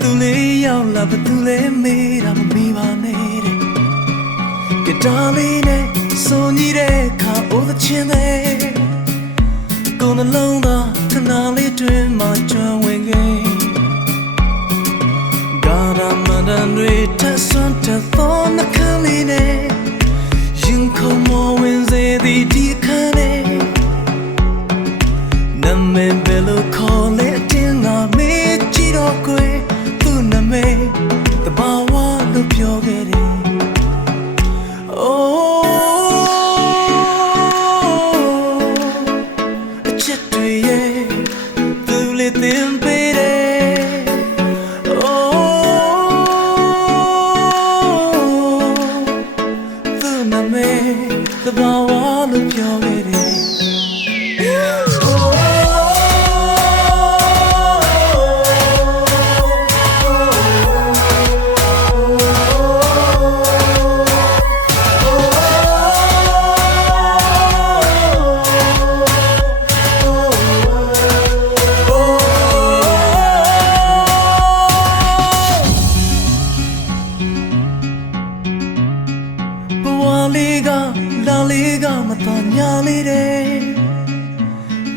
သူလေးရောက်လာဘသူလဲမေးတာမမေးပါနဲ့တဲ့ကတားလေးနဲ့စုံကြီးတဲ့ခါအိုးသချင်းတဲ့ကိုယ်နှလုံးသားခဏလေးတွင်မှကျွမ်းဝင်ခဲ့ကာရမန္တန်တွေထဆွမ်းထသောနှခမ်းလေးနဲ့ရင်ခုန်မဝင်စေသည်ဒီခမ်းနဲ့နမဲဘယ်လိုခေါ်လဲအတင်းငါမေးကြည့်တော့ကွယ်သူ့နမဲတဘာဝလို့ပြောခဲ့တယ်The power of your lady. La liga mata nyalide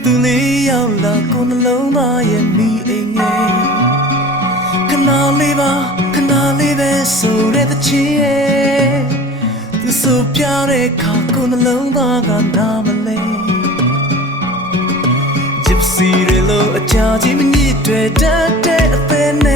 tu le yaw la kon long ba ye mi ainge kana le be so de the chin ye tu so pya de kha kon long ba ga na ma le gypsy de lo acha ji mi twe tat de a the ne